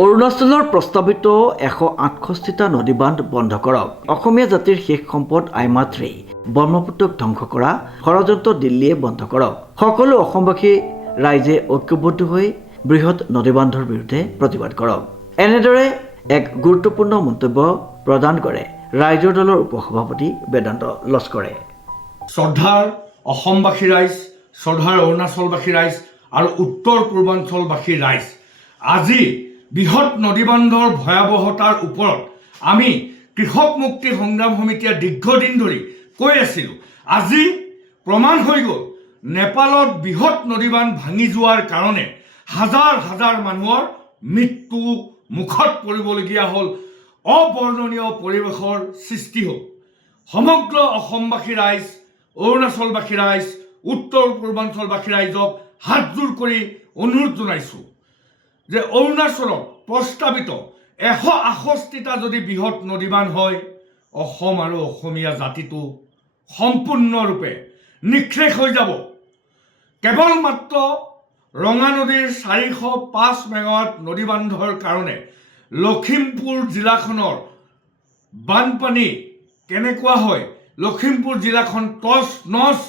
অৰুণাচলৰ প্ৰস্তাৱিত 168টা নদীবান্ধ বন্ধ কৰক। অসমীয়া জাতিৰ শেষ সম্পদ আইমাতৃ ব্ৰহ্মপুত্ৰক ধ্বংস কৰা ষড়যন্ত্ৰ দিল্লীয়ে বন্ধ কৰক। সকলো অসমবাসী ৰাইজে ঐক্যবদ্ধ হৈ বৃহৎ নদীবান্ধৰ বিৰুদ্ধে প্ৰতিবাদ কৰক। এনেদৰে এক গুৰুত্বপূৰ্ণ মন্তব্য প্ৰদান কৰে ৰাইজৰ দলৰ উপসভাপতি বেদান্ত লস্কৰে। শ্ৰদ্ধাৰ অসমবাসী ৰাইজ, শ্ৰদ্ধাৰ অৰুণাচলবাসী ৰাইজ আৰু উত্তৰ পূৰ্বাঞ্চলবাসী ৰাইজ, আজি বৃহৎ নদীবান্ধৰ ভয়াৱহতাৰ ওপৰত আমি কৃষক মুক্তি সংগ্ৰাম সমিতিয়ে দীৰ্ঘদিন ধৰি কৈ আছিলোঁ। আজি প্ৰমাণ হৈ গ'ল, নেপালত বৃহৎ নদীবান্ধ ভাঙি যোৱাৰ কাৰণে হাজাৰ হাজাৰ মানুহৰ মৃত্যু মুখত পৰিবলগীয়া হ'ল, অবৰ্ণনীয় পৰিৱেশৰ সৃষ্টি হ'ল। সমগ্ৰ অসমবাসী ৰাইজ, অৰুণাচলবাসী ৰাইজ, উত্তৰ পূৰ্বাঞ্চলবাসী ৰাইজক হাতযোৰ কৰি অনুৰোধ জনাইছোঁ যে অৰুণাচলত প্ৰস্তাৱিত 168টা যদি বৃহৎ নদীবান্ধ হয়, অসম আৰু অসমীয়া জাতিটো সম্পূৰ্ণৰূপে নিঃশেষ হৈ যাব। কেৱল মাত্ৰ ৰঙা নদীৰ 405 মেগাৱাট নদীবান্ধৰ কাৰণে লখিমপুৰ জিলাখনৰ বানপানী কেনেকুৱা হয়, লখিমপুৰ জিলাখন তছ নছ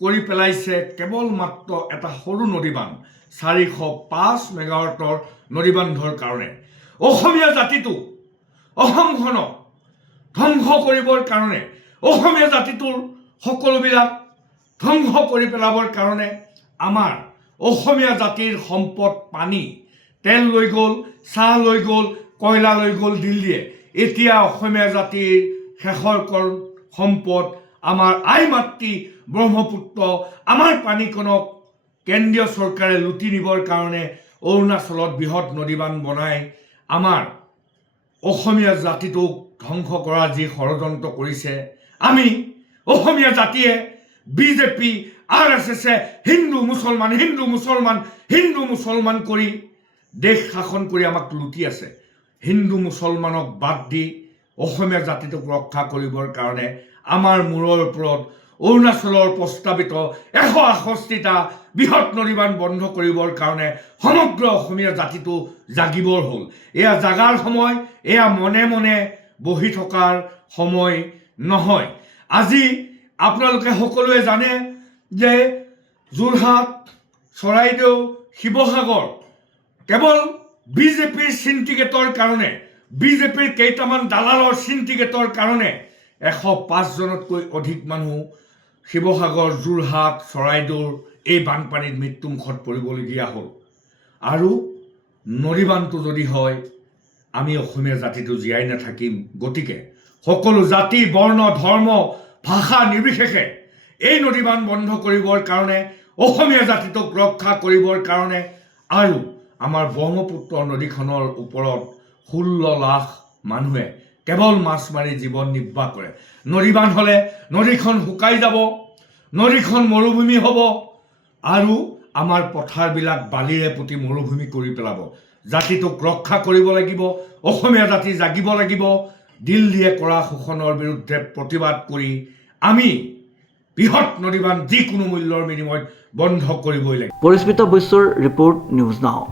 কৰি পেলাইছে কেৱল মাত্ৰ এটা সৰু নদীবান্ধ 405 মেগাৱাটৰ নদীবান্ধৰ কাৰণে। অসমীয়া জাতিটো, অসমখনক ধ্বংস কৰিবৰ কাৰণে, অসমীয়া জাতিটোৰ সকলোবিলাক ধ্বংস কৰি পেলাবৰ কাৰণে আমাৰ অসমীয়া জাতিৰ সম্পদ পানী, তেল লৈ গ'ল, চাহ লৈ গ'ল, কয়লা লৈ গ'ল দিল্লীয়ে। এতিয়া অসমীয়া জাতিৰ শেষৰ সম্পদ আমাৰ আই মাতৃ ব্ৰহ্মপুত্ৰ, আমাৰ পানীকণক কেন্দ্ৰীয় চৰকাৰে লুটি নিবৰ কাৰণে অৰুণাচলত বৃহৎ নদীবান্ধ বনাই আমাৰ অসমীয়া জাতিটোক ধ্বংস কৰাৰ যি ষড়যন্ত্ৰ কৰিছে, আমি অসমীয়া জাতিয়ে বিজেপি RSSে হিন্দু মুছলমান কৰি দেশ শাসন কৰি আমাক লুটি আছে। হিন্দু মুছলমানক বাদ দি অসমীয়া জাতিটোক ৰক্ষা কৰিবৰ কাৰণে আমাৰ মূৰৰ ওপৰত অৰুণাচলৰ প্ৰস্তাৱিত 168টা বৃহৎ নদীবান্ধ বন্ধ কৰিবৰ কাৰণে সমগ্ৰ অসমীয়া জাতিটো জাগিবৰ হ'ল। এয়া জাগাৰ সময়, এয়া মনে মনে বহি থকাৰ সময় নহয়। আজি আপোনালোকে সকলোৱে জানে যে যোৰহাট, চৰাইদেউ, শিৱসাগৰ কেৱল বিজেপিৰ চিণ্ডিকেটৰ কাৰণে, বিজেপিৰ কেইটামান দালালৰ চিণ্ডিকেটৰ কাৰণে 105 জনতকৈ অধিক মানুহ শিৱসাগৰ, যোৰহাট, চৰাইদেউৰ এই বানপানীত মৃত্যুমুখত পৰিবলগীয়া হ'ল। আৰু নদীবান্ধটো যদি হয়, আমি অসমীয়া জাতিটো জীয়াই নাথাকিম। গতিকে সকলো জাতি, বৰ্ণ, ধৰ্ম, ভাষা নিৰ্বিশেষে এই নদীবান্ধ বন্ধ কৰিবৰ কাৰণে, অসমীয়া জাতিটোক ৰক্ষা কৰিবৰ কাৰণে আৰু আমাৰ ব্ৰহ্মপুত্ৰ নদীখনৰ ওপৰত 16 লাখ মানুহে কেৱল মাছ মাৰি জীৱন নিৰ্বাহ কৰে। নদীবান্ধ হ'লে নদীখন শুকাই যাব, নদীখন মৰুভূমি হ'ব আৰু আমাৰ পথাৰবিলাক বালিৰে পুতি মৰুভূমি কৰি পেলাব। জাতিটোক ৰক্ষা কৰিব লাগিব, অসমীয়া জাতি জাগিব লাগিব। দিল্লীয়ে কৰা শোষণৰ বিৰুদ্ধে প্ৰতিবাদ কৰি আমি বৃহৎ নদীবান্ধ যিকোনো মূল্যৰ বিনিময়ত বন্ধ কৰিবই লাগিব। পৰিস্মিতা বৈশ্যৰ ৰিপৰ্ট, নিউজ নাও।